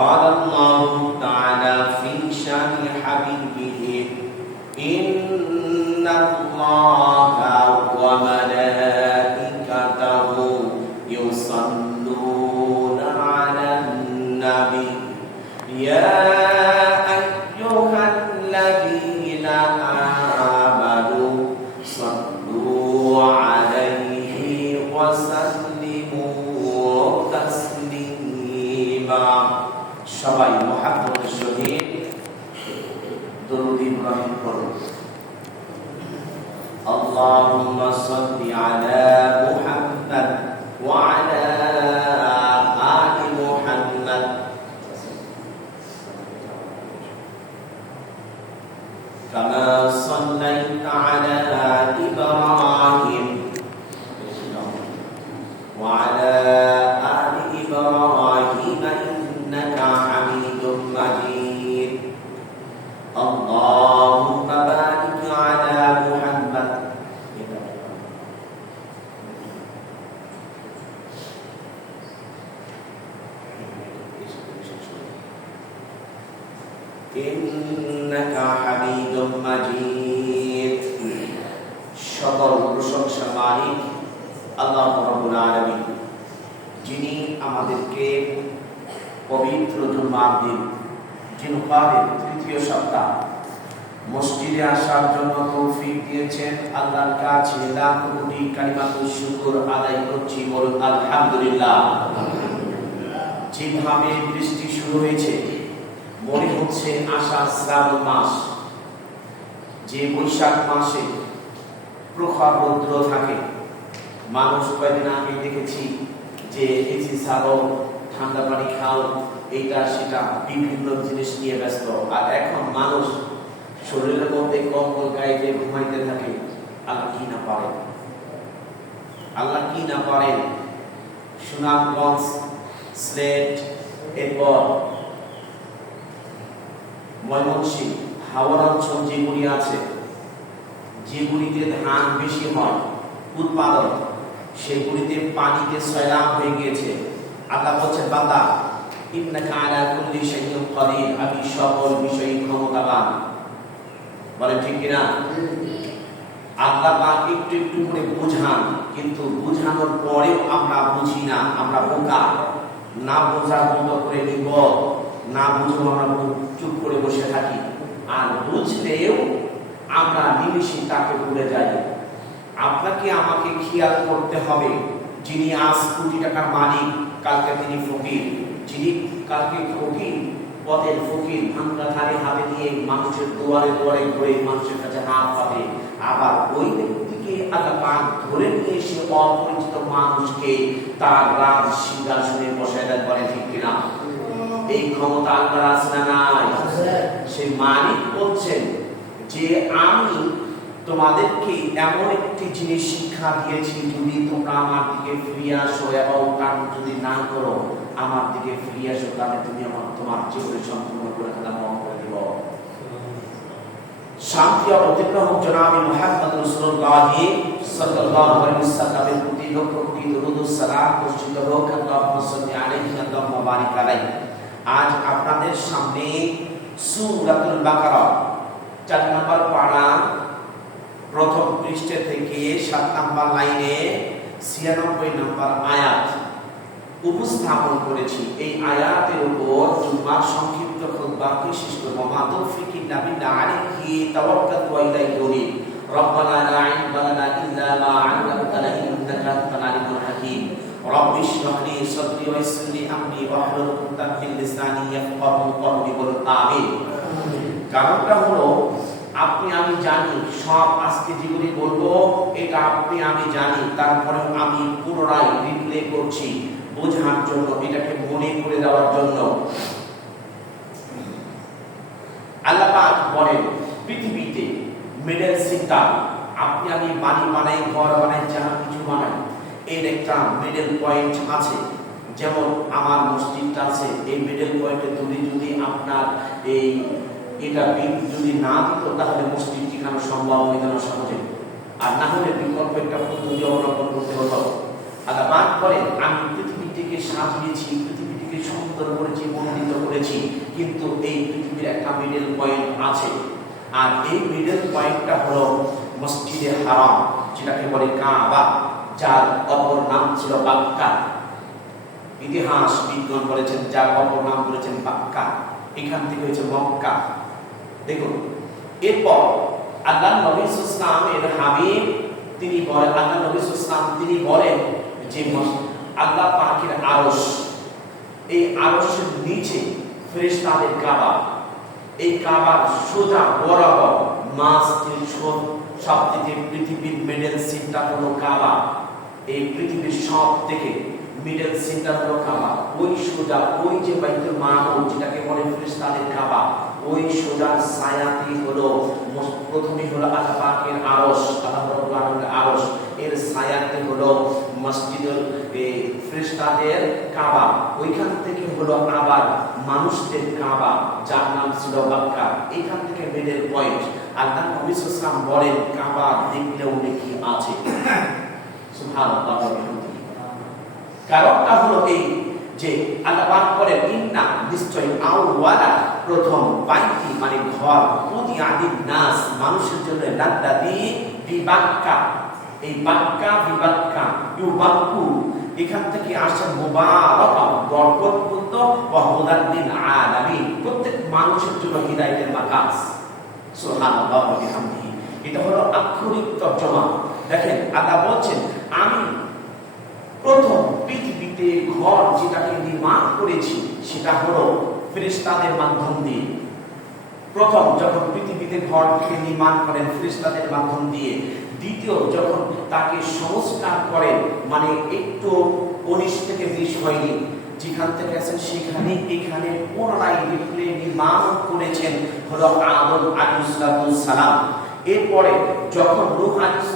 قال الله تعالى في شان حبيبه إن الله وملائكته يصلون على النبي يا أيها الذين آمنوا صلوا عليه وسلموا تسليما সবাই মুহাম্মদের সহিত দরুদ ইব্রাহিম পড়ুন আল্লাহুম্মা সাল্লি আলা মুহাম্মাদ ওয়া আলা আলি মুহাম্মাদ কামা সাল্লাইতা আলা ইব্রাহিম ওয়া আলা আলি ইব্রাহিম ইন্নাকা হামিদুম মাজিদ আল্লাহুম্মা বারিক আলা মুহাম্মাদ ইন্নাকা হামিদুম মাজিদ সকল প্রশংসা মালিক আল্লাহ রাব্বুল আলামিন যিনি আমাদেরকে পবিত্র জুমার দিন জিলকাদের তৃতীয় সপ্তাহ মসজিদে আসার জন্য তৌফিক দিয়েছেন আল্লাহর কাছে লাখ কোটি কালিমাতুল শুকর আদায় করছি বলুন আলহামদুলিল্লাহ। যেভাবে বৃষ্টি শুরু হয়েছে মনে হচ্ছে আষাঢ় শ্রাবণ মাস, যে বৈশাখ মাসে প্রখর রৌদ্র থাকে। মানুষ কয়েকদিন আগে দেখেছি যে এসি ছাড়ো, ঠান্ডা পানি খাও, এইটা সেটা বিভিন্ন জিনিস নিয়ে ব্যস্ত। আর এখন মানুষ শরীরের মধ্যে কম্বল গায়ে দিয়ে ঘুমাইতে থাকে। আল্লাহ কি না পারেন, আল্লাহ কি না পারেন। সুনামগঞ্জ, সিলেট, এরপর ময়মনসিংহ, হাওড় অঞ্চল যেগুলি আছে, যেগুলিতে ধান বেশি হয় উৎপাদন, সেগুলিতে পানিতে সয়লাব হয়ে গিয়েছে। আল্লাহ বলছেন বান্দা ইন্নাকা আলা কুল্লি শাইইন কাদির, আমি সকল বিষয়ে ক্ষমতাবান। বলে ঠিক কিনা? আল্লাহ পাক একটু একটু করে বোঝান, কিন্তু বোঝানোর পরেও আমরা বুঝি না, আমরা বোকা। না বোঝার মতো করে নিব, না বুঝবো আমরা চুপ করে বসে থাকি। আর বুঝলেও আমরা নিমিষে তাকে ভুলে যাই। আপনাকে আমাকে খেয়াল করতে হবে, যিনি আজ কোটি টাকার মালিক কালকে তিনি ফকির, যিনি কালকে ফকির, পথের ফকির, ভাঙ্গা ধারে হাতে নিয়ে মানুষের দুয়ারে দুয়ারে ঘুরে মানুষের কাছে হাত পাবে। আবার ওই ব্যক্তিকে আল্লাহ পাক ধরে নিয়ে এসে অপরিচিত মানুষকে তার রাজ সিংহাসনে বসায় দেন। বলে ঠিক কিনা? এই ক্ষমতা আল্লাহর আছে না নাই? সেই মালিক বলছেন যে আমি তোমাদেরকে এমন একটি জিনিস শিক্ষা দিয়েছি, যদি তোমরা আমার দিকে ফিরে আসো এবং কাজ যদি না করো, আমার দিকে ফিরে আসো, তাহলে তুমি আমার তোমার জীবনে সম্পূর্ণ করে খেলা মাফ করে দিব। শান্তি আর অতিক্রম হোক জনাবে মুহাম্মদ রাসূলুল্লাহ সাল্লাল্লাহু আলাইহি ওয়াসাল্লামের প্রতি লক্ষ কোটি দরুদ ও সালাম বর্ষিত হোক। আল্লাহুম্মা সাল্লি আলাইহি আল্লাহুম্মা বারিক আলাইহি। আজ আপনাদের সামনে সূরাতুল বাকারা 4 নম্বর পারা, প্রথম পৃষ্ঠা থেকে 7 নম্বর লাইনে 96 নম্বর আয়াত উপস্থাপন করেছি। এই আয়াতের উপর জুমার সংক্ষিপ্ত খুতবা শেষ করব। মা তৌফিক ইল্লা বিল্লাহ আলাইহি তাওয়াক্কালতু ওয়া ইলাইহি উনীব। রব্বানা লা ইলমা লানা ইল্লা মা 'আল্লামতানা ইন্নাকা আনতাল আলিমুল হাকীম। রব্বি ইশরাহ লি সাদরি ওয়া ইয়াসসির লি আমরি ওয়াহলুল 'উকদাতাম মিন লিসানি ইয়াফকাহু কওলি। বলুন আমিন। কারণটা হলো আপনি আমি জানি সব, আজকে যেগুলি বলবো এটা আপনি আমি জানি, তারপরে আমি পুনরায় রিপ্লে করছি বোঝার জন্য, এটাকে মনে করে দেওয়ার জন্য। আল্লাহ পাক বলেন পৃথিবীতে মিডল সিস্টেম, আপনি আমি বাড়ি বানাই, ঘর বানাই, যা কিছু বানাই, এর একটা মিডল পয়েন্ট আছে। যেমন আমার মসজিদটা আছে, এই মিডল পয়েন্টে যদি আপনার এই এটা যদি না দিত তাহলে মসজিদ টিকানো সম্ভব হয়ে গেল সহজে। আর না হলে বিকল্প একটা পদ্ধতি অবলম্বন করতে হতো। আল্লাহ পাক বলেন আমি পৃথিবীটিকে সাজিয়েছি, পৃথিবীটিকে সুন্দর করেছি, মণ্ডিত করেছি। করেছি, কিন্তু এই পৃথিবীর একটা মিডল পয়েন্ট আছে, আর এই মিডল পয়েন্টটা হলো মসজিদে হারাম, যেটাকে বলে কাবা, যার অপর নাম ছিল বাক্কা। ইতিহাস বিজ্ঞান বলেছেন যার অপর নাম বলেছেন বাক্কা, এখান থেকে হয়েছে মক্কা। দেখুন, এরপর আল্লাহ নবী সাল্লাল্লাহু আলাইহি ওয়াসাল্লামের হাবিব তিনি বলেন, আল্লাহ নবী সাল্লাল্লাহু আলাইহি ওয়াসাল্লাম তিনি বলেন যে আল্লাহ পাকের আরশ, এই আরশের নিচে ফেরেশতাদের কাবা, এই কাবার সোজা বরাবর মাঝের সবথেকে পৃথিবীর মিডল সেন্টার হলো কাবা, এই পৃথিবীর সব থেকে মিডল সেন্টার হলো কাবা। ওই সোজা ওই যে বাইতুল মামুর যেটাকে বলে ফেরেশতাদের কাবা, ওই সোজা ছায়াটি হলো প্রথমে হলো আল্লাহ পাকের আরশ, আল্লাহ রাব্বুল আলামিনের আরশ, এর ছায়াটি হলো মসজিদুল ফেরেশতাদের কাবা, ওইখান থেকে হলো আবার মানুষদের কাবা যার নাম ছিল বাক্কা। এখান থেকে মিডল পয়েন্ট। আল্লাহ নবী সাল্লাল্লাহু আলাইহি ওয়াসাল্লাম বলেন কাবা দেখলেও নাকি আছে। সুবহানাল্লাহ। কারণটা হলো এই যে আল্লাহ পাক বলেন ইন্না নিশ্চয় আউওয়ালা প্রথম বাইতি মানে ঘর উদিয়াদিন নাস মানুষের জন্য লাদ্দাদি বিবাক্কা, এই বাক্কা বিবাক্কা ইউবাক্কু এখান থেকে আসে মুবারাকা বরকতপূর্ণ ওয়া হুদাল লিল আলামিন, প্রত্যেক মানুষের জন্য হিদায়াতের মাকাস। সুবহানাল্লাহ ওয়া বিহামদিহি, এটা হলো আক্ষরিক তর্জমা। দেখেন আল্লাহ বলছেন আমি প্রথম পৃথিবীতে ঘর যেটাকে নির্মাণ করেছি সেটা হলো ফেরেশতাদের মাধ্যম দিয়ে। প্রথম যখন পৃথিবীতে ঘরকে নির্মাণ করেন ফেরেশতাদের মাধ্যম দিয়ে, দ্বিতীয় যখন তাকে সংস্কার করেন মানে একটু 19 থেকে 20 হয়নি, যেখান থেকে আছেন সেখানে এখানে পুনরায় নির্মাণ করেছেন হলো আদম আলাইহিস সালাম। এরপরে যখন নূহ আলাইহিস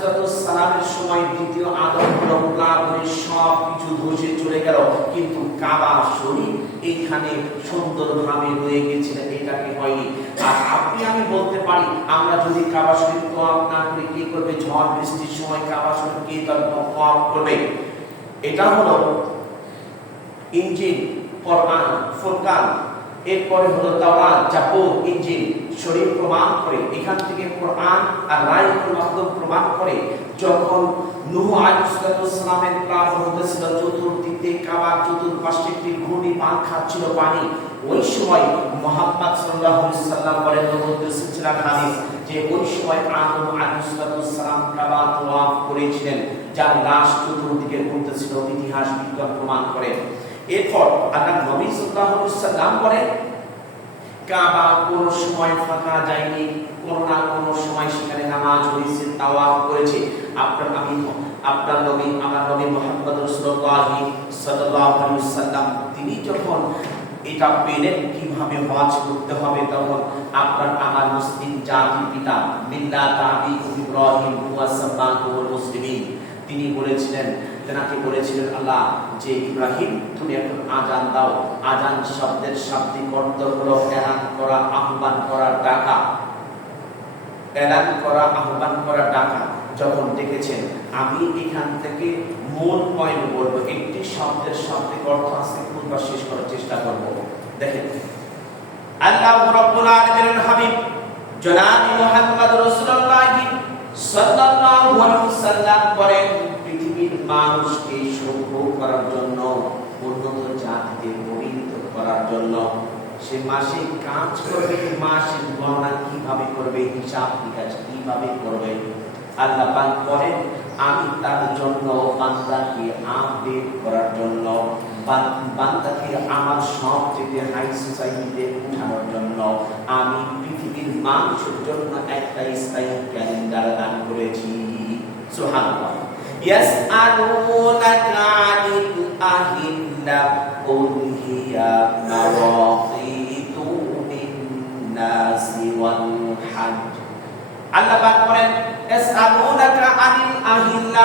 সালামের সময় দ্বিতীয় আদম হলো প্লাবনে সব কিছু ধসে চলে গেল, কিন্তু কাবা শরীফ এইখানে সুন্দরভাবে রয়ে গেছিল, এটাকে হয়নি। আর আপনি আমি বলতে পারি আমরা যদি কাবা শরীফ তওয়াফ না করি কি করবে? ঝড় বৃষ্টির সময় কাবা শরীফ কে তওয়াফ করবে? এটা হলো ইনজিল, কোরআন, ফুরকান, এরপরে হলো তাওরাত, জাবুর, ইনজিল শরীফ প্রমাণ করে, এখান থেকে কোরআন আর রাইহুল মাহফুজ প্রমাণ করে। যখন নূহ আলাইহিস সালামের প্লাবন হয়েছিল, চতুর্দিকে কাবার চতুর্পাশে একটি ঘূর্ণি বাঁধ খাচ্ছিল পানি, ওই সময় মুহাম্মদ সাল্লাল্লাহু আলাইহি ওয়াসাল্লাম বলেন নবুয়তের সিলসিলার হাদিস যে ওই সময় আদম আলাইহিস সালাম কাবা তওয়াফ করেছিলেন, যার লাশ চতুর্দিকে ঘুরতেছিল, ইতিহাস বিজ্ঞান প্রমাণ করে। এরপর আল্লাহ নবী সাল্লাল্লাহু আলাইহি ওয়াসাল্লাম বলেন কাবা কোন সময় ফাঁকা যায়নি, কোন না কোন সময় সেখানে নামাজ হয়েছে, তাওয়াফ করেছে। আপনার নবী আমার নবী মুহাম্মদ রাসূলুল্লাহ সাল্লাল্লাহু আলাইহি ওয়াসাল্লাম তিনি যখন এটা পেলেন কিভাবে হজ করতে হবে, তখন আপনার আমার মুসলিম জাতির পিতা মিল্লাত আবিকুম ইব্রাহিম ওয়া সাম্মাকুমুল মুসলিমিন, তিনি বলেছিলেন, তেনাকে বলেছিলেন আল্লাহ যে ইব্রাহিম তুমি এখন আজান দাও। আজান শব্দের শাব্দিক অর্থ হলো এলান করা, আহ্বান করা, ডাকা। এলান করা, আহ্বান করা, ডাকা। যখন দেখেছেন আমি এখান থেকে মূল পয়েন্ট বলবো, একটি শব্দের শাব্দিক অর্থ আছে পুরো শেষ করার চেষ্টা করব। দেখেন আল্লাহ রাব্বুল আলামিনের হাবিব জনাব মুহাম্মদ রাসূলুল্লাহ সাল্লাল্লাহু আলাইহি ওয়াসাল্লাম বলেন পৃথিবীর মানুষকে সভ্য করার জন্য, উন্নত জাতিতে পরিণত করার জন্য সে মাসে কাজ করবে, মাসের গণনা কিভাবে করবে, হিসাব নিকাশ কিভাবে করবে, আল্লাহ পাক বলেন আমি তার জন্য বান্দাকে আপডেট করার জন্য, বান্দাকে আমার সবচেয়ে হাই সোসাইটিতে উঠানোর জন্য আমি পৃথিবীর মানুষের জন্য একটা স্থায়ী ক্যালেন্ডার দান করেছি। সুবহানাল্লাহ। ইয়াসআলুনাকা আনিল আহিল্লা কুল হিয়া মাওয়াকিতু লিন-নাসি ওয়াল হজ্জ। আল্লাহ পাক বলেন ইয়াসআলুনাকা আনিল আহিল্লা,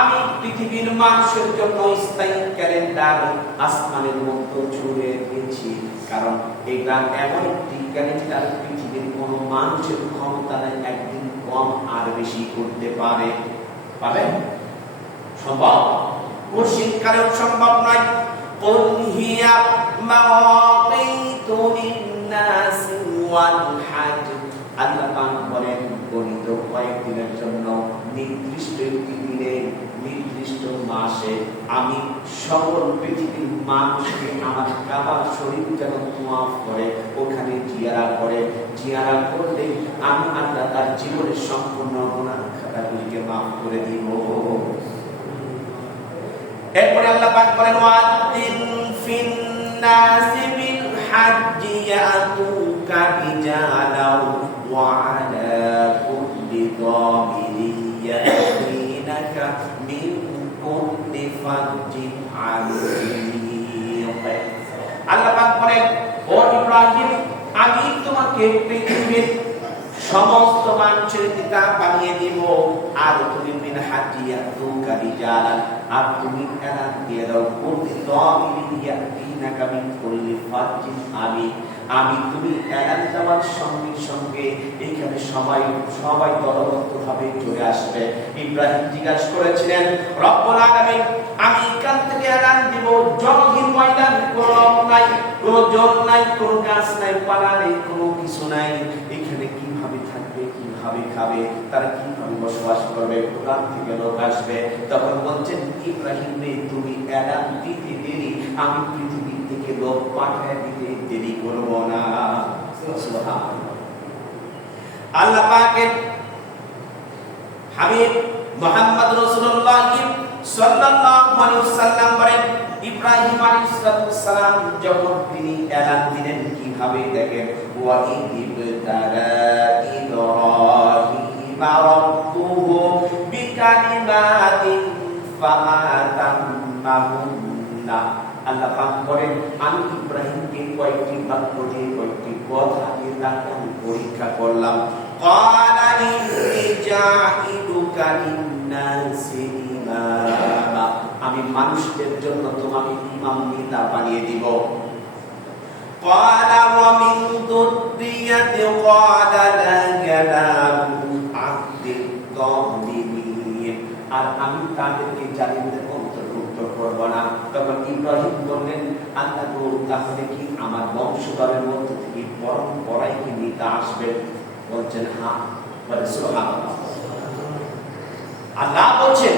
আমি পৃথিবীর মানুষের জন্য স্থায়ী ক্যালেন্ডার আসমানের মধ্যে ছড়িয়ে দিয়েছি, কারণ এটা এমন একটি ক্যালেন্ডার পৃথিবীর কোন মানুষের ক্ষমতা নেই একদিন কম আর বেশি করতে পারে। সম্ভব? কোন কারণ সম্ভব নয়। কুল হিয়া মাওয়াকিতু লিন-নাস ওয়াল হাজ। আল্লাহ পাক বলেন গণিত কয়েকদিনের জন্য নির্দিষ্ট একটি দিনে নির্দিষ্ট মাসে আমি সকল পৃথিবীর মানুষকে আমার কাবার শরীফ যেন তাওয়াফ করে ওখানে জিয়ারত করে, জিয়ারত করলে আমি আল্লাহ তার জীবনের সম্পূর্ণ গুনাহ খাতাগুলিকে মাফ করে দিব। এরপরে আল্লাহ পাক বলেন ওয়াদিন ফিন-নাসি বিল হাজ্জি ইয়াতুকা রিজালাও ওয়া আলা কুল্লি দামিরিন ইয়াতিনাকা মিন কুল্লি ফাজ্জিন আমিক। আল্লাহ পাক বলেন ও ইব্রাহিম আমি তোমাকে পৃথিবীর সমস্ত মানুষের পিতা বানিয়ে দিব আর তুমি মিন হাজিয়া তুকা রিজালান আর তুমি এলান দিয়ে দাও কুল্লি দামিরিন ইয়াতিনাকা মিন কুল্লি ফাজ্জিন আমিক। আমি তুমি এলান দেওয়ার সঙ্গে সঙ্গে এখানে সবাই দলবদ্ধভাবে চলে আসবে। ইব্রাহিম জিজ্ঞাসা করেছিলেন রব্বুল আলামিন আমি এখান থেকে এলান দিব জনহীন ময়দান, কোনো লোক নাই, কোনো জল নাই, কোনো গাছ নাই, পালা নেই, কোনো কিছু নাই, এখানে কিভাবে থাকবে, কিভাবে খাবে, তারা কিভাবে বসবাস করবে, কোরআন থেকে লোক আসবে। তখন বলছেন ইব্রাহিম রে তুমি এলান দিতে দেরি, আমি পৃথিবী থেকে লোক পাঠিয়ে দিতে দেরি করব না। সুবহানাল্লাহ। আল্লাহ পাকের হাবিব মুহাম্মদ রাসূলুল্লাহ সাল্লাল্লাহু আলাইহি ওয়াসাল্লাম বলেন ইব্রাহিম আলাইহিস সালাম যখন তিনি এলান দিলেন কিভাবে দেখেন ওয়া ইবতালা ইব্রাহিম রাব্বুহু বিকালিমাতিন ফাআতাম্মাহুন্না। আল্লাহ পাক বলেন আমি ইব্রাহিমকে কয়েকটি বাক্য দিয়ে কয়েকটি কথা দিয়ে তাকে পরীক্ষা করলাম। ক্বালা ইন্নী জাইলুকা লিন-নাসি ইমামা, আমি মানুষদের জন্য তোমাকে ইমাম নেতা বানিয়ে দিব। ক্বালা ওয়া মিন যুররিয়াতি ক্বালা লা ইয়ানালু আহদিদ যালিমিন, আর আমি তাদেরকে জালিমদের অন্তর্ভুক্ত করব না। তখন ইব্রাহিম বললেন আল্লাহ গো তাহলে কি আমার বংশধরের মধ্য থেকে পরম্পরায় কি নেতা আসবে? বলছেন হ্যাঁ। বলে সুবহানাল্লাহ। আল্লাহ বলছেন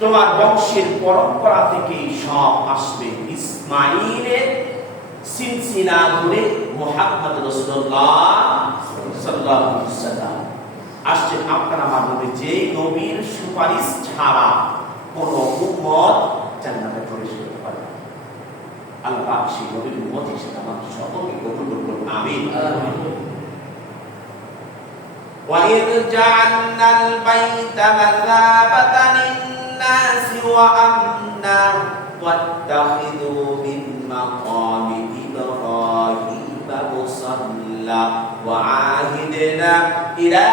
তোমার বংশের পরম্পরা থেকে সব আসবে। ইসমাঈলের সিলসিলা ধরে মুহাম্মদ রাসূলুল্লাহ সাল্লাল্লাহু আলাইহি ওয়াসাল্লাম আসছেন। আপনার আমার নবী যে নবীর সুপারিশ ছাড়া কোন উম্মত জান্নাতে প্রবেশ করতে পারে না। আল্লাহ পাক সেই নবীর উম্মত হিসেবে আমাদের সকলকে কবুল করুন। আমিন। وَإِذْ جَعَلْنَا الْبَيْتَ مَثَابَةً لِلنَّاسِ وَأَمْنًا وَاتَّخِذُوا مِن مَّقَامِ إِبْرَاهِيمَ مُصَلًّى وَعَاهِدْنَا إِلَى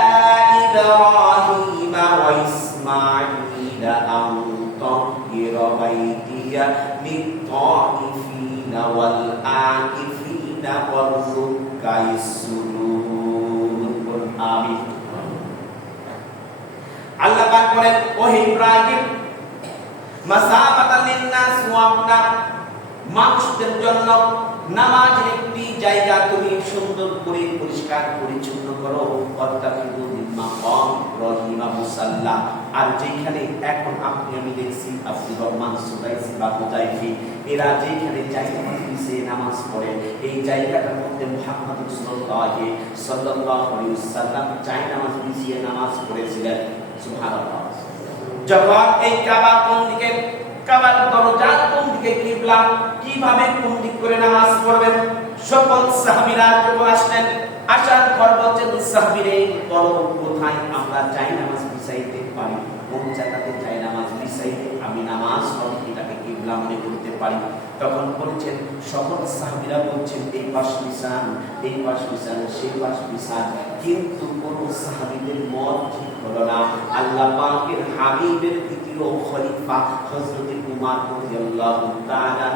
إِبْرَاهِيمَ وَإِسْمَاعِيلَ أَن طَهِّرَ بَيْتِيَ لِلطَّائِفِينَ وَالْعَاكِفِينَ وَالرُّكَّعِ السُّجُودِ। আমিন। আল্লাহ পাক বলেন ও ইব্রাহিম মাসাবাতান লিন-নাস ওয়া আমনা, মানুষদের জন্য নামাজের একটি জায়গা তুমি সুন্দর করে পরিষ্কার পরিচ্ছন্ন করো। ওয়াত্তাখিযু মিন মাকাম ইব্রাহিম মুসাল্লা, আর যেখানে এখন আপনি আমি দেখছি আব্দুর রহমান সুদাইসি বা মুজাইফি এরা যেখানে জায়নামাজ বিছিয়ে নামাজ পড়ে এই জায়গাটার মধ্যে মুহাম্মদ সাল্লাল্লাহু আলাইহি ওয়াসাল্লাম জায়নামাজ বিছিয়ে নামাজ পড়েছিলেন। সুবহানাল্লাহ। যখন এই কাবা কোন দিকে, কাবার দরজা কোন দিকে, কিবলা কিভাবে কোন দিক করে নামাজ পড়বেন, সকল সাহাবীরা যখন আসলেন আসার পর বলছেন সাহাবীরে বলো কোথায় আমরা জায়নামাজ বিছাইতে পারি, কোন জায়গাতে জায়নামাজ বিছাইতে আমি নামাজ পড়ি এটাকে কিবলা মনে করতে পারি। তখন বলছেন সকল সাহাবীরা বলছেন এই পাশ বিছান, এই পাশ বিছান, সেই পাশ বিছান, কিন্তু কোন সাহাবীদের মত ঠিক হলো না। আল্লাহ পাকের হাবিবের দ্বিতীয় খলিফা হযরত উমর রাদিয়াল্লাহু তাআলা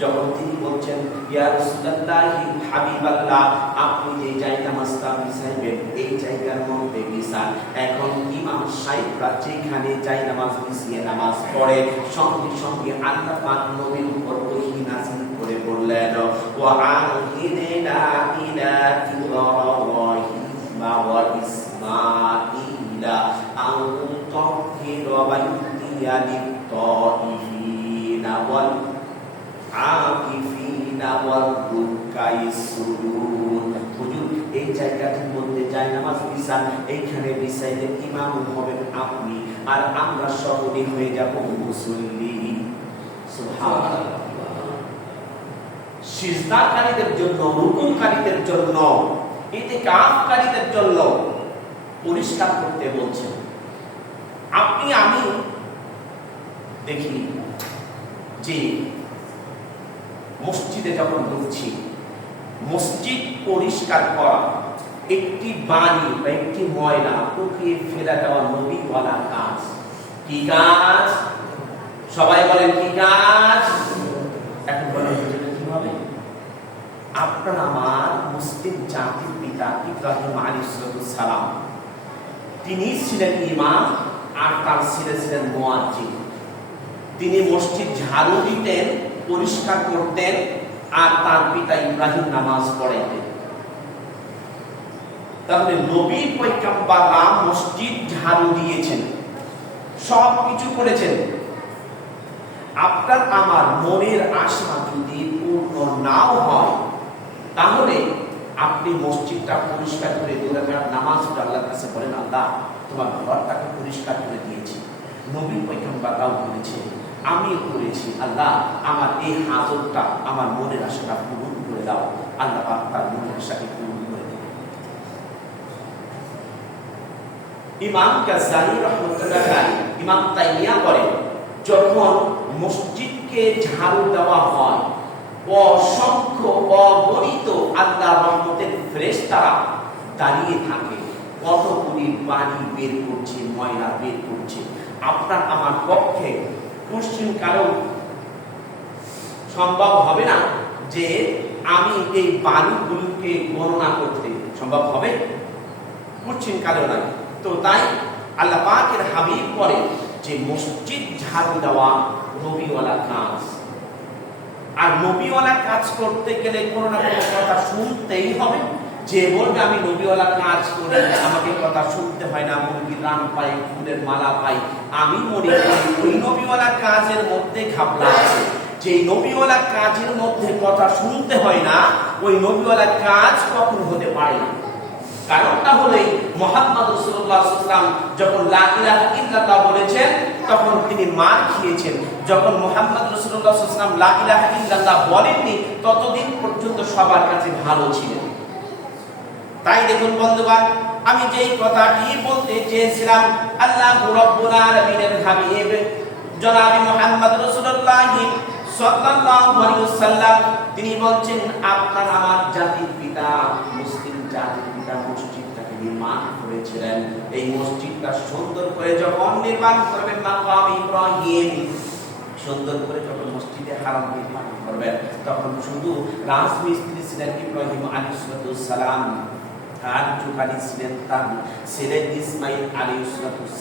যখন তিনি বলছেন ইয়া রাসূলুল্লাহ হাবিবাল্লাহ আপনি যে জায়নামাজটা বিছাইবেন এই জায়গার মধ্যে বিছান। এখন ইমাম সাহেবরা যেখানে জায়নামাজ বিছিয়ে নামাজ পড়ে সঙ্গে সঙ্গে আল্লাহ পাক নবীর উপর ওহী নাযিল করে বললেন ওয়া ওয়াল আকিফিনা ওয়াল রুকাইস সুজুদ। হুজুর এই জায়গাটার মধ্যে জায়নামাজ বিছান, এইখানে বিছাইলে ইমাম হবেন আপনি আর আমরা সকলে হয়ে যাব মুসল্লি। সুবহানাল্লাহ। সিজদাকারীদের জন্য, রুকুকারীদের জন্য, ইতিকাফকারীদের জন্য পরিষ্কার করতে বলছেন। আপনি আমি দেখি যে মসজিদে যখন ঢুকছি, মসজিদ পরিষ্কার করা একটি বাণী বা একটি ময়লা টুকিয়ে ফেলে দেওয়া নবীওয়ালা কাজ। কি কাজ? সবাই বলেন কি কাজ? এখন বলেন কিভাবে? আপনার আমার মুসলিম জাতির পিতা ইব্রাহিম আলাইহিস সালাম, তিনি ছিলেন ইমাম আর তার ছেলে ছিলেন মুয়াজ্জিন। তিনি মসজিদ ঝাড়ু দিতেন, পরিষ্কার করতেন আর তার পিতা ইব্রাহিম নামাজ পড়াইতেন। তাহলে নবী পয়গম্বররা মসজিদ ঝাড়ু দিয়েছেন, সব কিছু করেছেন। আপনার আমার মনের আশা যদি পূর্ণ নাও হয়, তাহলে আপনি মসজিদটা পরিষ্কার করে দু রাকাত নামাজ পড়ে আল্লাহর কাছে বলেন, আল্লাহ তোমার ঘরটাকে পরিষ্কার করে দিয়েছি। নবী পয়গম্বররাও করেছে, আমি করেছি। আল্লাহ আমার এই হাজতটা, আমার মনের আশাটা পূরণ করে দাও। আল্লাহ পাক তার মনের আশাকে পূরণ করে দেবে। ইমাম গাজ্জালী রাহমাতুল্লাহ আলাইহি, ইমাম তাইমিয়া বলেন, যখন মসজিদকে ঝাড়ু দেওয়া হয়, অসংখ্য অগণিত আল্লাহর রহমতের ফেরেশতারা দাঁড়িয়ে থাকে, কতগুলি পানি বের করছে, ময়লা বের করছে। আপনার আমার পক্ষে কোশ্চিন কারো সম্ভব হবে না যে আমি এই বালুগুলোকে গণনা করতে, সম্ভব হবে? কোশ্চিন কারো নাই। তো তাই আল্লাহ পাকের হাবিব বলে যে মসজিদ ঝাড়ু দেওয়া নবীওয়ালা কাজ। আর নবীওয়ালা কাজ করতে গেলে কোনো না কোনো কথা শুনতেই হবে। যে বলবে আমি নবীওয়ালা কাজ করি, আমাকে কথা শুনতে হয় না, মুরগির রান পাই, ফুলের মালা পাই, আমি মনে করি ওই নবীওয়ালা কাজের মধ্যে ঘাপলা আছে। যে নবীওয়ালা কাজের মধ্যে কথা শুনতে হয় না, ওই নবীওয়ালা কাজ কখন হতে পারে না। কারণটা হলোই মুহাম্মদ রাসূলুল্লাহ সাল্লাল্লাহু আলাইহি ওয়াসাল্লাম যখন লা ইলাহা ইল্লাল্লাহ বলেছেন, তখন তিনি মার খেয়েছেন। যখন মুহাম্মদ রাসূলুল্লাহ সাল্লাল্লাহু আলাইহি ওয়াসাল্লাম লা ইলাহা ইল্লাল্লাহ বলেননি, ততদিন পর্যন্ত সবার কাছে ভালো ছিলেন। তাই দেখুন বন্ধুগণ, আমি যেই কথাটি বলতে চেয়েছিলাম, আল্লাহ রাব্বুল আলামিনের হাবিব জনাব মুহাম্মদ রাসূলুল্লাহ সাল্লাল্লাহু আলাইহি ওয়াসাল্লাম তিনি বলছেন, আপনার আমার জাতির পিতা, মুসলিম জাতির পিতা মসজিদটাকে নির্মাণ করেছিলেন। এই মসজিদটা সুন্দর করে যখন নির্মাণ করবেন, মাকাম ইব্রাহিম সুন্দর করে যখন মসজিদে হারাম নির্মাণ করবেন, তখন শুধু রাজমিস্ত্রি ছিলেন ইব্রাহিম আলাইহিস সালাম, আর যুগানি ছিলেন তার ছেলে ইসমাইল আলাইহিস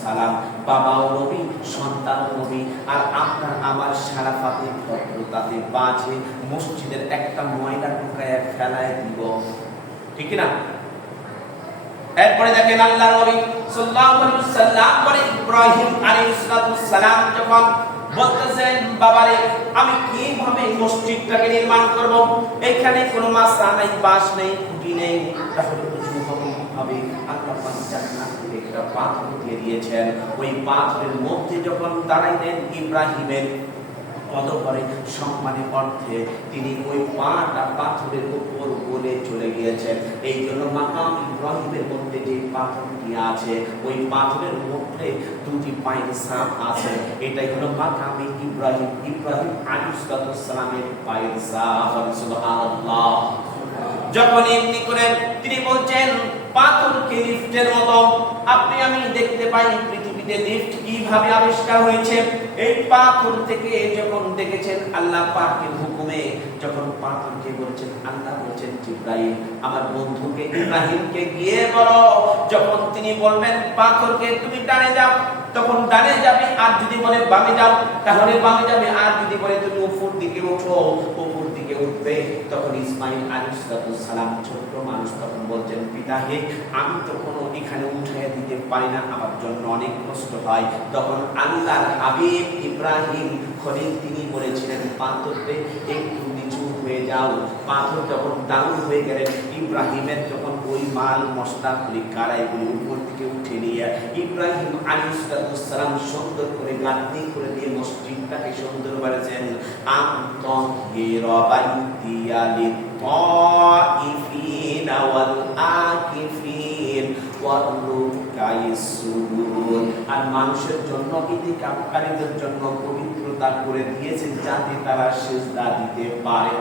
সালাম। বাবাও নবী, সন্তানও নবী। আর আপনার আমার শারাফাতে, ভদ্রতাতে বাজে মসজিদের একটা ময়লা ঢুকায় ফেলায় দিব, ঠিক না? এরপরে দেখেন আল্লাহর নবী সাল্লাল্লাহু আলাইহি ওয়াসাল্লাম বলে, ইব্রাহিম আলাইহিস সালাম যখন বলতেছেন, বাবারে আমি কিভাবে মসজিদটাকে নির্মাণ করব, এখানে কোনো মাসা নাই, বাঁশ নেই, খুঁটি নেই, তাহলে হবে আল্লাহ পাক জান্নাত থেকে একটা পাথর দিয়ে দিয়েছেন। ওই পাথরের মধ্যে যখন দাঁড়াইলেন ইব্রাহিমের পদপরে সম্মানের অর্থে, তিনি ওই পাটা পাথরের উপর গলে চলে গিয়েছেন। এই জন্য মাকাম ইব্রাহিমের মধ্যে যে পাথরটি আছে, ওই পাথরের মধ্যে দুটি পায়ের ছাপ আছে। এটাই হলো মাকামে ইব্রাহিম, ইব্রাহিম আলাইহিস সালামের পায়ের ছাপ। সুবহানাল্লাহ। যখন এমনি করে তিনি বলছেন, পাথরকে লিফটের মতো আপনি আমি দেখতে পাই পৃথিবীতে লিফট কিভাবে আবিষ্কার হয়েছে। এই পাথর থেকে যখন দেখেছেন আল্লাহ পাকের হুকুমে, যখন পাথরকে বলছেন, আল্লাহ বলছেন জিবরাইল আমার বন্ধুকে ইব্রাহিমকে গিয়ে বলো, যখন তিনি বলবেন পাথরকে তুমি ডানে যাও, তখন ডানে যাবে। আর যদি বলে বামে যাও, তাহলে বামে যাবে। আর যদি বলে তুমি উপর দিকে ওঠো, উপর দিকে উঠবে। তখন ইসমাইল আলাইহিস সালাম ছোট্ট মানুষ, তখন বলছেন, পিতা হে, আমি তো কোনো এখানে উঠাইয়া দিতে পারি না, আমার জন্য অনেক কষ্ট হয়। তখন আল্লাহর হাবিব ইব্রাহিম খলিল তিনি বলেছিলেন পাথরকে একটু নিচু হয়ে যাও। পাথর যখন ডাউন হয়ে গেলেন, ইব্রাহিমের যখন ওই মাল মশলা গুলি কারাইগুলি উপর থেকে উঠে নিয়ে ইব্রাহিম আলাইহিস সালাম সুন্দর করে গাঁথনি করে দিয়ে মসজিদটাকে সুন্দর করেছেন। আন্তন হিরাবাইতিয়া লিতাইফিনা ওয়াল আকিফিন ওয়াল রুকাইস সুজুদ। আর মানুষের জন্য ইতিকাফকারীদের জন্য পবিত্রতা করে দিয়েছেন যাতে তারা সিজদা দিতে পারে।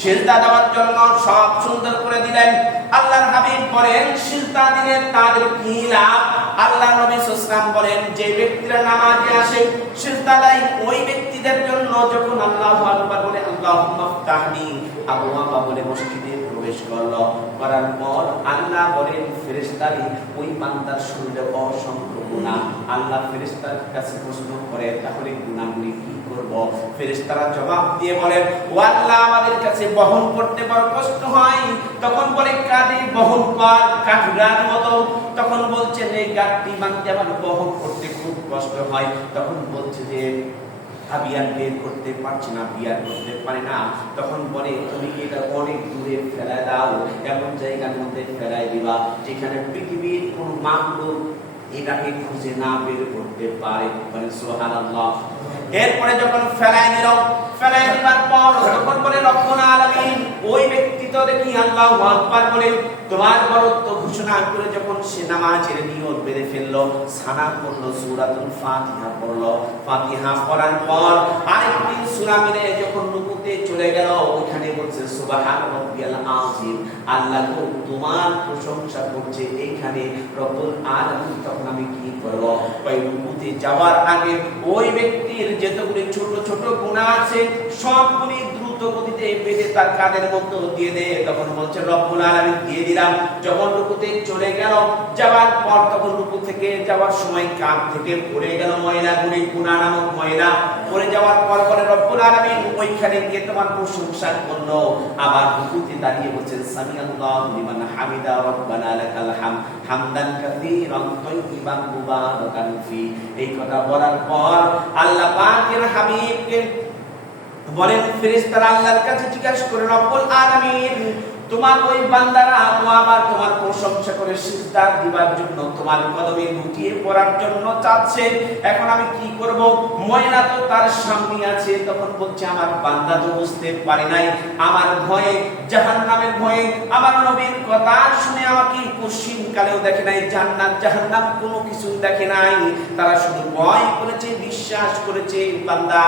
সিজদা দেওয়ার জন্য সব সুন্দর করে দিলেন। আল্লাহর হাবিব বলেন সিজদা দিলে তাদের কি লাভ? আল্লাহ নবী সাল্লাল্লাহু আলাইহি ওয়াসাল্লাম বলেন যে ব্যক্তিরা নামাজে আসে সিজদা দেয় ওই ব্যক্তিদের জন্য যখন আল্লাহু আকবার বলে আল্লাহুম্মা ফতাহলি আবওয়াবা বলে মসজিদে প্রবেশ করলো, করার পর আল্লাহ বলেন ফেরেশতারা ওই বান্দার শরীরে অসংখ্য গুনাহ। আল্লাহ ফেরেশতার কাছে প্রশ্ন করে তাহলে গুনাহগুলি কি করব? ফেরেশতারা জবাব দিয়ে বলেন ও আল্লাহ আমাদের কাছে বহন করতে বড় কষ্ট হয়। তখন বলে কাঁধে বহন কর কাঠুরার মতো। তখন বলছেন এই গাঠটি বাঁধতে আমার বহন করতে খুব কষ্ট হয়। তখন বলছে যে আমি আর বের করতে পারছি না, বিয়ার করতে পারি না। তখন বলে তুমি এটা অনেক দূরে ফেলাই দাও, এমন জায়গার মধ্যে ফেলাই দিবা যেখানে পৃথিবীর কোন মাখলুক এটাকে খুঁজে না বের করতে পারে। বলেন সুবহানাল্লাহ। এরপরে যখন ফেলাই দিল, ফেলাই দেওয়ার পর তখন বলে রব্বুল আলামিন ওই ব্যক্তি তো দেখি আল্লাহু আকবার বলে তোমার বরত্ব ঘোষণা করে যখন সে নামাজের নিয়ত বেঁধে ফেললো, সানা পড়লো, সূরাতুল ফাতিহা পড়লো। ফাতিহা পড়ার পর আরেকটি সূরা মিলে যখন রুকুতে চলে গেল, ওখানে বলছে সুবহান রাব্বিয়াল আযীম, আল্লাহ তোমার প্রশংসা করছে। এইখানে রব্বুল আলামিন তখন আমি কি করব? ওই রুকুতে যাওয়ার আগে ওই ব্যক্তির যতগুলি ছোট ছোট গুনাহ আছে সবগুলি দ্রুত গতিতে বেঁধে তার কাঁধের মধ্যে দিয়ে দে। তখন বলছে রব্বুল আলামিন দিয়ে দিলাম। যখন রুকুতে চলে গেল, যাওয়ার পর তখন রুকু থেকে যাওয়ার সময় কাঁধ থেকে পড়ে গেল ময়লাগুলি, গুনাহ নামক ময়লা পড়ে যাওয়ার পর পরে রব্বুল আলামিন ওইখানে গিয়ে তোমার প্রশংসা করলো। আবার রুকুতে দাঁড়িয়ে বলছেন সামিআল্লাহু লিমান হামিদা রব্বানা লাকাল হামদ হামদান কাসীরান তাইয়িবান মুবারাকান ফি। এই কথা বলার পর আল্লাহ পাকের হাবিবকে বলেন ফেরেশতারা আল্লাহর কাছে জিজ্ঞাসা করে রব্বুল আলামিন তোমার ওই বান্দারা তো আবার তোমার প্রশংসা করে সিজদা দিবার জন্য তোমার কদমে লুটিয়ে পড়ার জন্য চাচ্ছে, এখন আমি কি করব? ময়লা তো তার সামনে আছে। তখন বলছে আমার বান্দা তো বুঝতে পারে নাই, আমার ভয়ে জাহান্নামের ভয়ে আমার নবীর কথা শুনে আমাকে কোশ্চিন কালেও দেখে নাই, জান্নাত জাহান্নাম কোনো কিছু দেখে নাই, তারা শুধু ভয় করেছে, বিশ্বাস করেছে বান্দা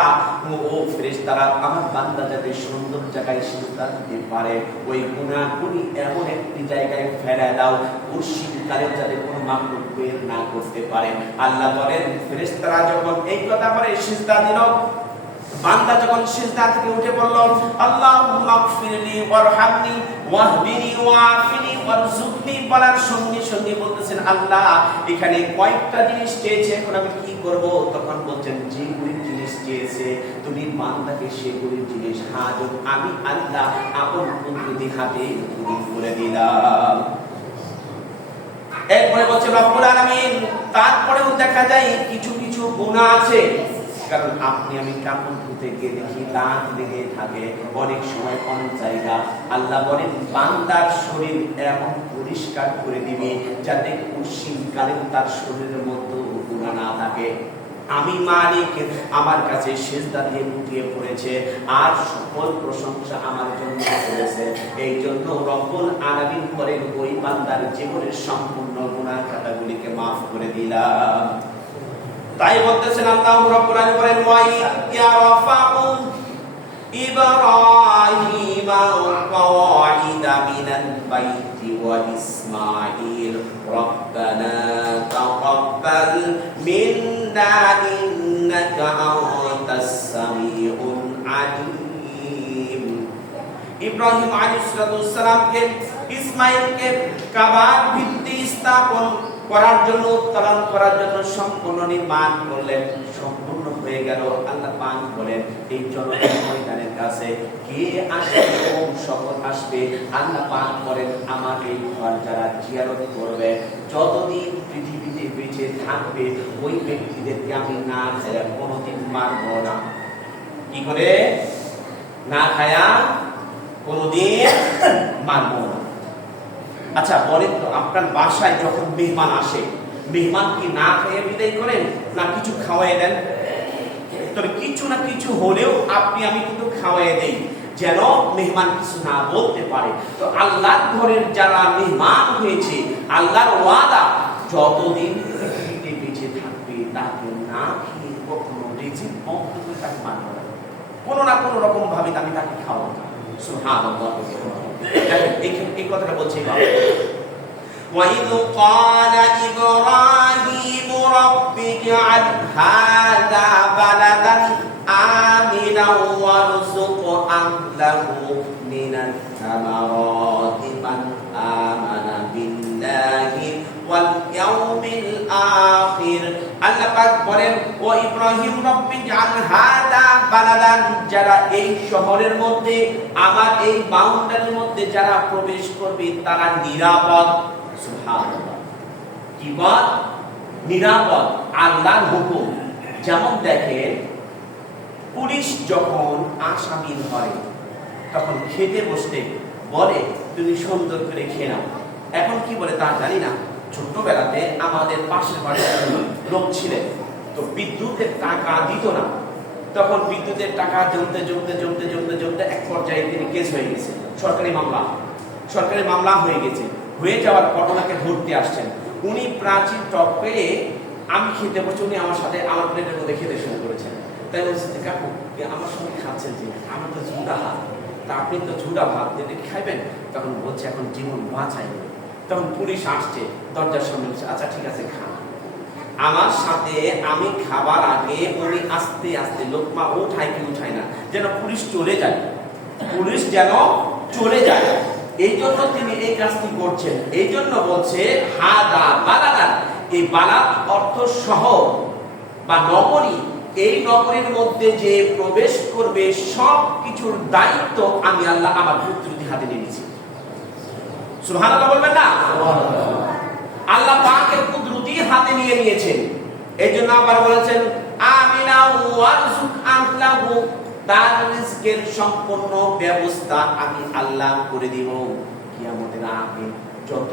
ও ফেরেশতারা আমার বান্দা যাতে সুন্দর জায়গায় সিজদা দিতে পারে ওই গুনাহগুলি এমন একটি জায়গায় ফেলে দাও কোশ্চিন কালেও যাতে কোনো মাখলুক বের না করতে পারে। আল্লাহ বলেন ফেরেশতারা যখন এই কথা বলে সিজদা দিল, বান্দা যখন সিজদা থেকে উঠে পড়ল আল্লাহুম্মা গফিরলি ওয়ারহামনি ওয়াহদিনি ওয়াআফিনি ওয়ারযুকনি বলার সঙ্গে সঙ্গে বলতেছেন আল্লাহ এখানে কয়েকটা জিনিস চেয়েছে, এখন আমি কি করব? তখন বলছেন যেগুলি জিনিস চেয়েছে তুমি বান্দাকে সেগুলি জিনিস হাজত আমি আল্লাহ আপন কুদরতি হাতে পূরণ করে দিলাম। এরপরে বলছে রব্বুল আলামিন তারপরেও দেখা যায় কিছু কিছু গুনাহ আছে, কারণ আপনি আমি কাপড় ধুতে গিয়ে দেখি দাঁত লেগে থাকে অনেক সময় অনেক জায়গা। আল্লাহ বলেন বান্দার শরীর এমন পরিষ্কার করে দিবে যাতে কোশ্চিন কালে তার শরীরের মধ্যে গুনাহ না থাকে। আমি মালিক আমার কাছে সিজদা দিয়ে লুটিয়ে পড়েছে আর সকল প্রশংসা আমার জন্য করেছে। এই জন্য রব্বুল আলামিন করেন ওই বান্দার জীবনের সম্পূর্ণ গুনাহ খাতাগুলিকে maaf করে দিলাম। তাই বলতেছেন আল্লাহ রাব্বুল আলামিন বলেন ওয়াইয়ারাফাউ ইব্রাহিমা ওয়াইদা মিনাল বাইতি ওয়া ইসমাঈল রাব্বানা তাকাব্বাল মিন্না ইন্নাকা আনতাস সামিউল আলিম। ইব্রাহিম আলাইহিস সালামকে ইসমাঈলকে কাবার ভিত্তি স্থাপন করার জন্য উত্তোলন করার জন্য সম্পূর্ণ নির্মাণ করলেন, সম্পূর্ণ হয়ে গেল। আল্লাহ পাক বলেন এই জন্য ময়দানের কাছে কে আসবে, কোন শপথ আসবে। আল্লাহ পাক করেন আমার এই ঘর যারা জিয়ারত করবে যতদিন পৃথিবীতে বেঁচে থাকবে ওই ব্যক্তিদেরকে আমি না খায়া কোনোদিন মারব না। কি করে? না খায়া কোনোদিন মারব না। আচ্ছা বলেন তো, আপনার বাসায় যখন মেহমান আসে, মেহমান কি না খেয়ে বিদায় করেন না কিছু খাওয়াই দেন? তবে কিছু না কিছু হলেও আপনি আমি কিন্তু খাওয়াই দেই, যেন মেহমান কিছু না বলতে পারে। তো আল্লাহর ঘরের যারা মেহমান হয়েছে, আল্লাহর ওয়াদা যতদিন পৃথিবীতে বেঁচে থাকবে তাকে না খেয়ে কখনো রিজিক বন্ধ করে তাকে মানব না, কোনো না কোনো রকম ভাবে আমি তাকে খাওয়াবো। সুবহানাল্লাহ। এই কথাটা বলছি وَإِذْ قَالَ إِبْرَاهِيمُ رَبِّ اجْعَلْ هَذَا بَلَدًا آمِنًا وَارْزُقْ أَهْلَهُ مِنَ الثَّمَرَاتِ مَنْ آمَنَ بِاللَّهِ وَالْيَوْمِ الْآخِرِ। আল্লাহ পাক বলেন, ও ইব্রাহিম রব্বি জাল হাদা বালাদান, যারা এই শহরের মধ্যে আমার এই বাউন্ডারির মধ্যে যারা প্রবেশ করবে তারা নিরাপদ। সুবহানাল্লাহ। কি বল? নিরাপদ। আল্লাহর হুকুম। যেমন দেখেন, পুলিশ যখন আসামি ধরে তখন খেতে বসতে বলে তুমি সুন্দর করে খেয়ে নাও। এখন কি বলে তা জানি না, ছোট্টবেলাতে আমাদের পাশের বাড়ির লোক ছিলেন, তো বিদ্যুতের টাকা দিত না। তখন বিদ্যুতের টাকা জমতে জমতে জমতে জমতে জমতে এক পর্যায়ে তিনি কেস হয়ে গেছে, সরকারি মামলা হয়ে গেছে। হয়ে যাওয়ার পর ওনাকে ধরতে আসছেন। উনি প্রাচীর টক পেয়ে আমি খেতে বসে, উনি আমার সাথে আমার প্লেটের মধ্যে খেতে শুরু করেছেন। তাই বলছে যে কাকু আমার সঙ্গে খাচ্ছেন যে, আমার তো ঝুড়া হাত, তা আপনি তো ঝুড়া ভাত যেটা খাইবেন। তখন বলছে এখন জীবন বাঁচাই। তখন পুলিশ আসছে, দরজার সামনে বলছে আচ্ছা ঠিক আছে খান। আমার সাথে আমি খাবার আগে উনি আস্তে আস্তে লোকমা উঠায় কি উঠায় না, যেন পুলিশ চলে যায়, পুলিশ যেন চলে যায়। এই জন্য তিনি এই কাজটি করছেন। এই জন্য বলছে হাদা বালাদান, এই বালাদ অর্থ শহর বা নগরী। এই নগরীর মধ্যে যে প্রবেশ করবে সব কিছুর দায়িত্ব আমি আল্লাহ আমার কুদরতি হাতে নিয়েছি। সুবহানাল্লাহ বলবেন না? আল্লাহ পাকের কুদরতি হাতে নিয়ে নিয়েছেন। এই জন্য আবার বলেছেন আমিনা ওয়ারযুক আহলাহু, তার রিজকের সম্পূর্ণ ব্যবস্থা আমি আল্লাহ করে দিব। কিয়ামতের আগে যত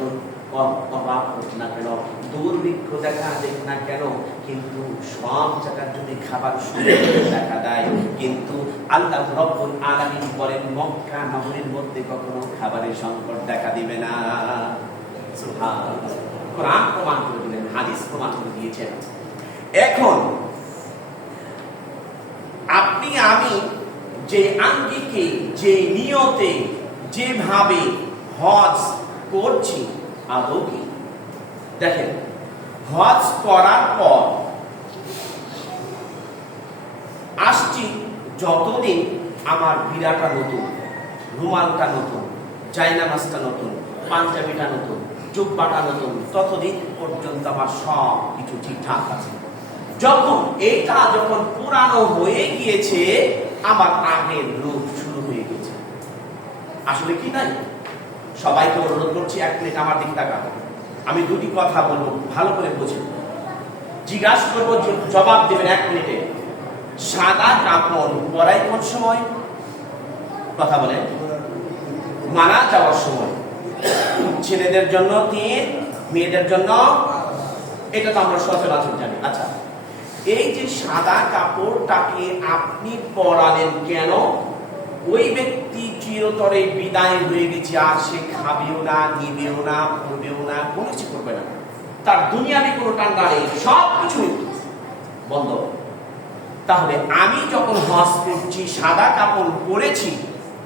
অভাব হোক না কেন, দুর্ভিক্ষ দেখা দেখ না কেন, কিন্তু সব জায়গার যদি খাবার দেখা দেয়, কিন্তু আল্লাহ রব্বুল আলামিন বলেন মক্কা নগরীর মধ্যে কখনো খাবারের সংকট দেখা দিবে না। সুবহানাল্লাহ। কোরআন প্রমাণ করে দিলেন, হাদিস প্রমাণ করে দিয়েছেন। এখন আপনি আমি যে আঙ্গিকে, যে নিয়তে, যেভাবে হজ করছি আদৌ কি? দেখেন, হজ করার পর আসছি, যতদিন আমার বিড়াটা নতুন, রুমালটা নতুন, জায়নামাজটা নতুন, পাঞ্জাবিটা নতুন, জুব্বাটা নতুন, ততদিন পর্যন্ত আমার সব কিছু ঠিকঠাক আছে। যখন পুরানো হয়ে গিয়েছে, আমার আগের রূপ শুরু হয়ে গেছে। আসলে কি নাই? সবাইকে অনুরোধ করছি এক মিনিট আমার দিক তাকাবো। আমি দুটি কথা বলবো, ভালো করে বুঝুন। জিজ্ঞাসা করবো, জবাব দেবেন এক মিনিটে। সাদা কাপড় পরাই কোন সময়? কথা বলেন। মারা যাওয়ার সময়। ছেলেদের জন্য 3, মেয়েদের জন্য, এটা তো আমরা সচরাচর জানি। আচ্ছা, এই যে সাদা কাপড়টাকে আপনি পরালেন কেন? ওই ব্যক্তি চিরতরে বিদায় হয়ে গেছে, আর সে খাবেও না, নিবেও না, পড়বেও না, কোনো কিছু করবে না। তার দুনিয়াবি কোনো টান্ডা নেই, সব কিছু বন্ধ। তাহলে আমি যখন হজ করছি, সাদা কাপড় পরেছি,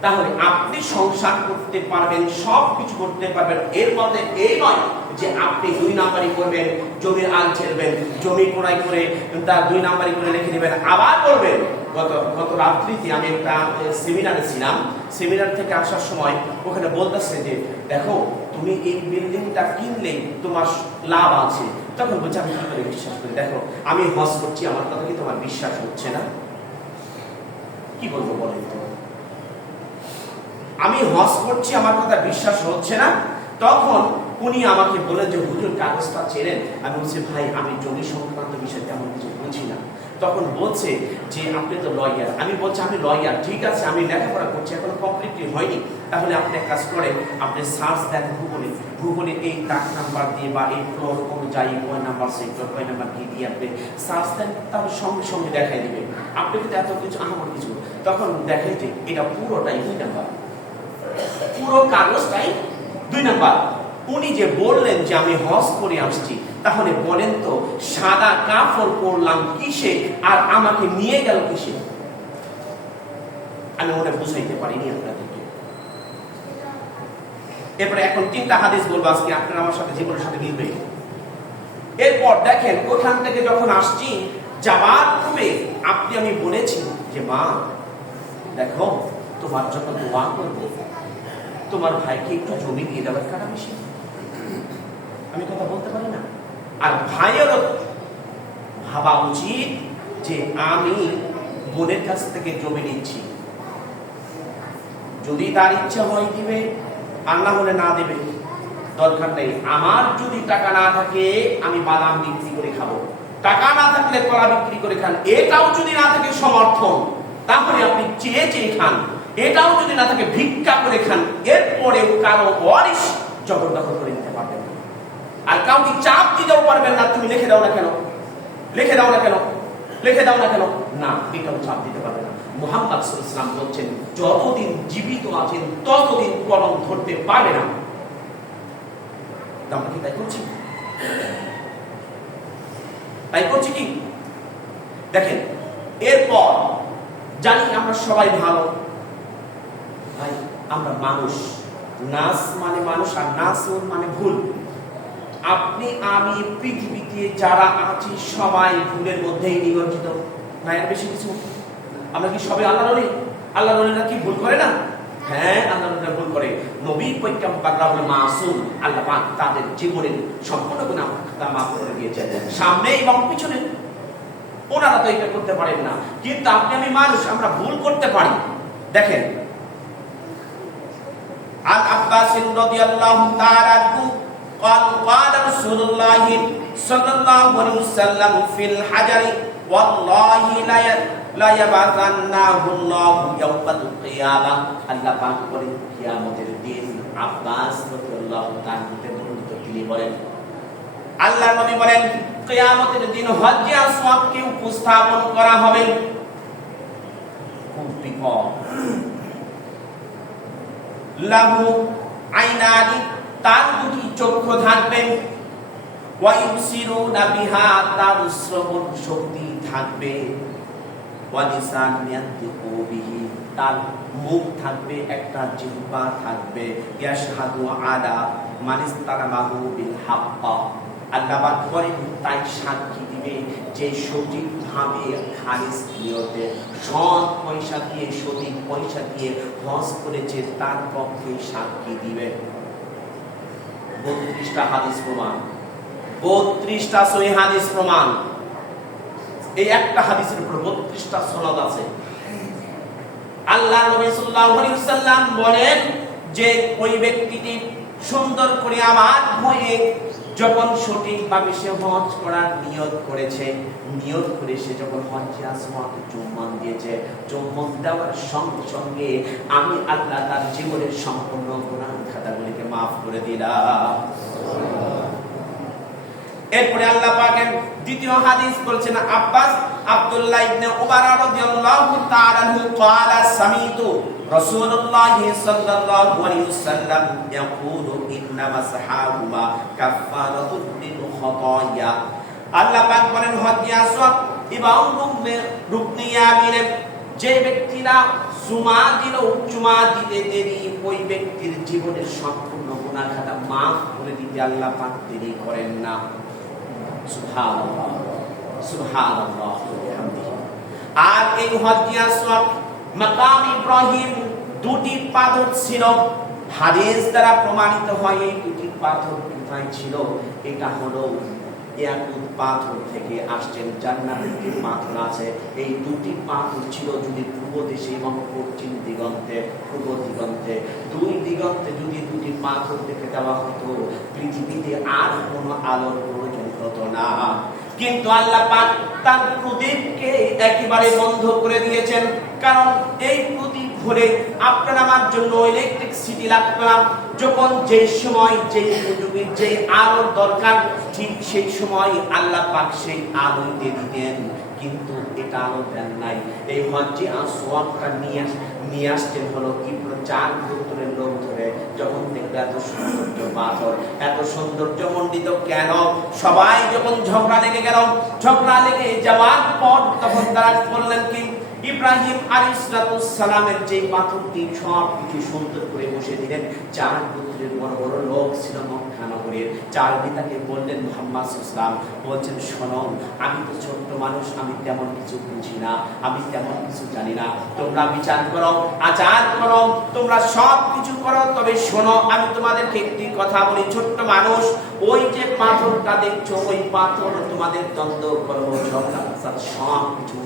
তাহলে আপনি সংসার করতে পারবেন, সব কিছু করতে পারবেন। এর মধ্যে এই নয় যে আপনি 2 নাম্বারি করবেন, জমির আল ছেড়বেন, জমি ক্রয় করে তার 2 নাম্বারি করে রেখে দিবেন, আবার করবেন। গত রাত্রিতে আমি একটা সেমিনারে ছিলাম। সেমিনার থেকে আসার সময় ওখানে বলতেছে যে দেখো, তুমি এই বিল্ডিংটা কিনলে তোমার লাভ আছে। তখন বলছে আমি কি করে বিশ্বাস করি? দেখো আমি হজ করছি, আমার কথা কি তোমার বিশ্বাস হচ্ছে না? কি বলবো বলেন তো? আমি হজ করছি, আমার কথা বিশ্বাস হচ্ছে না। তখন উনি আমাকে বলেন যে হুজুর কাগজটা ছেড়েন। আমি বলছি ভাই আমি জমি সংক্রান্ত বিষয়ে তেমন কিছু বুঝি না। তখন বলছে যে আপনি তো লয়ার। আমি বলছি আমি লয়ার, ঠিক আছে আমি লেখাপড়া করছি, এখনো কমপ্লিটলি হয়নি। তাহলে আপনি এক কাজ করেন, আপনি সার্চ দেন গুগলে এই ডাক নাম্বার দিয়ে বা এই ফ্লোর অনুযায়ী কয় নাম্বার সেক্টর কয় নাম্বার কি দিয়ে আপনি সার্চ দেন, তাহলে সঙ্গে সঙ্গে দেখাই দিবে। আপনি কিন্তু এত কিছু আমার কিছু। তখন দেখেন যে এটা পুরোটাই 2 নাম্বার, পুরো কাগজটাই 2 নাম্বার। উনি যে বললেন যে আমি হজ করে আসছি, তাহলে বলেন তো সাদা কাপড় পরলাম কিসে আর আমাকে নিয়ে গেল কিসে? আমি ওটা বুঝাইতে পারিনি আপনাদেরকে। এরপরে এখন 3টা হাদিস বলবো আজকে, আপনারা আমার সাথে জীবনের সাথে মিলবে। এরপর দেখেন ওখান থেকে যখন আসছি যাবার পূর্বে আমি বলেছি যে মা দেখো তোমার জন্য দোয়া করবো, তোমার ভাইকে একটু জমি দিয়ে দেওয়ার কারণ বেশি। আমি কথা বলতে পারি না। আর ভাইয়েরও ভাবা উচিত যে আমি বোনের কাছ থেকে জমি নিচ্ছি, যদি তার ইচ্ছা হয় দিবে, আর না হলে না দেবে, দরকার নেই। আমার যদি টাকা না থাকে আমি বাদাম বিক্রি করে খাবো, টাকা না থাকলে কলা বিক্রি করে খান, এটাও যদি না থাকে সমর্থন, তাহলে আপনি চেয়ে চেয়ে খান, এটাও যদি না থাকে ভিক্ষা করে খান। এরপরেও কারো ওয়ারিশ জবরদখল করে নিতে পারবেন না, আর কাউকে চাপ দিতেও পারবেন না। তুমি লিখে দাও না কেন, লিখে দাও না কেন, লিখে দাও না কেন, না এটাও চাপ দিতে পারবে না। মুহাম্মদ সাল্লাল্লাহু আলাইহি ওয়াসাল্লাম বলছেন যতদিন জীবিত আছেন ততদিন কলম ধরতে পারবে না। আমরা কি তাই করছি? তাই করছি কি? দেখেন এরপর জানি আমরা সবাই ভালো ভাই, আমরা মানুষ, নাস মানে মানুষ আর নাসুন মানে ভুল। আপনি আমি পৃথিবীতে যারা আছি সবাই ভুলের মধ্যেই নিমজ্জিত, না এর বেশি কিছু। আমরা কি সবাই আল্লাহর ওলি? আল্লাহর ওলিরা কি ভুল করে না? হ্যাঁ আল্লাহর ওলিরা ভুল করে। নবী পয়গম্বররা হলো মাসুম, আল্লাহ পাক তাদের জীবনের সম্পূর্ণ গুনাহ মাফ করে দিয়েছেন, সামনে এবং পিছনে। ওনারা তো এটা করতে পারেন না, কিন্তু আপনি আমি মানুষ, আমরা ভুল করতে পারি। দেখেন আল আব্বাস রাদিয়াল্লাহু তাআলা قال رسول الله صلى الله عليه وسلم في الحجر والله لا يبعثنه الله يوم القيامة। আল্লাহ পাক বলেন কিয়ামতের দিন আব্বাস রাদিয়াল্লাহু তাআলা তিনি বলেন, আল্লাহ নবী বলেন কিয়ামতের দিন হজ্জে আসওয়াদকে উপস্থাপন করা হবে। খুব বিপদ। লাহু আইনানি, তার 2টি চক্ষু থাকবে, ওয়া ইউসিরুনা বিহা, তার শ্রবণ শক্তি থাকবে, ওয়া লিসান ইয়ানতিকু বিহি, তার মুখ থাকবে, একটা জিহ্বা থাকবে, ইয়াশহাদু আলা মানিস্তানামাহু বিল হাক্ক। আল্লাহ পাক বলেন তাই সাক্ষী দিবে যে সঠিকভাবে খালিস নিয়তে সৎ পয়সা দিয়ে সঠিক পয়সা দিয়ে হজ করেছে, তার পক্ষে সাক্ষী দিবে। 32টা হাদিস প্রমাণ, 32টা সহিহ হাদিস প্রমাণ। এই একটা হাদিসের উপর 32টা সনদ আছে। আল্লাহ নবী সাল্লাল্লাহু আলাইহি ওয়াসাল্লাম বলেন যে ওই ব্যক্তিটি সুন্দর করে আমার ভয়ে যখন সঠিকভাবে সে হজ করার নিয়ত করেছে, নিয়ত করে সে যখন হজ্জে আসওয়াদ চুম্বন দিয়েছে, চুম্বন দেওয়ার সঙ্গে সঙ্গে আমি আল্লাহ তার জীবনের সম্পূর্ণ গুনাহ খাতাগুলিকে মাফ করে দিলাম। এরপরে আল্লাহ পাকের দ্বিতীয় হাদিস বলছেন আব্বাস আব্দুল্লাহ ইবনে উমর রাদিয়াল্লাহু তাআলা আনহু قال سمعت رسول الله صلى الله عليه وسلم يقول انما الصحابه كفاره للخطايا। আল্লাহ পাক বলেন হজ্জে আসওয়াদ এবং রুকনে ইয়ামিনে যে ব্যক্তিরা চুমা দিতে দেরি, ওই ব্যক্তির জীবনের সম্পূর্ণ গুনাহ খাতা মাফ করে দিতে আল্লাহ পাক দেরি করেন না। সুবহানাল্লাহ সুবহানাল্লাহ ওয়া বিহামদিহি। আর এই হজ্জে আসওয়াদ মাকাম ইব্রাহিম 2টি পাথর ছিল, হাদিস দ্বারা প্রমাণিত হয় এই 2টি পাথর কোথায় ছিল। এটা হলো ইয়াকুত পাথর থেকে আসছেন, জান্নাতের যে পাথর আছে এই 2টি পাথর ছিল। যদি পূর্ব দেশে এবং পশ্চিম দিগন্তে, পূর্ব দিগন্তে, দুই দিগন্তে যদি দুটি পাথর দেখে দেওয়া হতো, পৃথিবীতে আর কোনো আলোর প্রয়োজন হতো না। কিন্তু আল্লাহ পাক তার প্রদীপকে একেবারে বন্ধ করে দিয়েছেন, কারণ এই প্রদীপ ধরে আপনার আমার জন্য ইলেকট্রিসিটি লাগলাম, যখন যেই সময় যেই উপযোগী যেই আলোর দরকার, ঠিক সেই সময় আল্লাহ পাক সেই আলো দিয়ে দিতেন। কিন্তু এটা আলো দেন নাই। এই হজ্জে আসওয়াদটা নিয়ে আসতেন হলো ইব্রাহিম 4 গোত্রের লোক ধরে। যখন দেখবে এত সৌন্দর্য পাথর, এত সৌন্দর্য মণ্ডিত, কেন সবাই যখন ঝগড়া লেগে গেল, ঝগড়া লেগে যাওয়ার পর তখন তারা বললেন কি, ইব্রাহিম আলাইহিস সালামের যে পাথরটি সব কিছু সুন্দর করে বসে দিলেন। 4 গোত্রের বড় বড় লোক ছিল মক্কা নগরের। 4 নেতাকে বললেন মুহাম্মদ সাল্লাল্লাহু আলাইহি ওয়াসাল্লাম, বলছেন শোনো, আমি তো ছোট্ট মানুষ, আমি তেমন কিছু বুঝি না, আমি তেমন কিছু জানি না, তোমরা বিচার করো, আচার করো, তোমরা সব কিছু করো, তবে শোনো আমি তোমাদেরকে একটি কথা বলি, ছোট্ট মানুষ, ওই যে পাথরটা দেখছো, ওই পাথর তোমাদের দ্বন্দ্ব করবো, ঝগড়া সব কিছু